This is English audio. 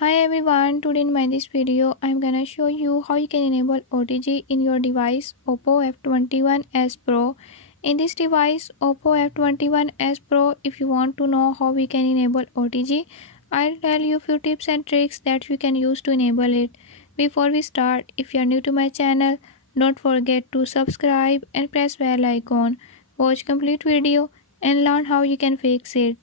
Hi everyone, today in my this video I'm gonna show you how you can enable OTG in your device Oppo F21s Pro. In this device Oppo F21s Pro, if you want to know how we can enable OTG, I'll tell you few tips and tricks that you can use to enable it. Before we start, if you are new to my channel, don't forget to subscribe and press bell icon. Watch complete video and learn how you can fix it.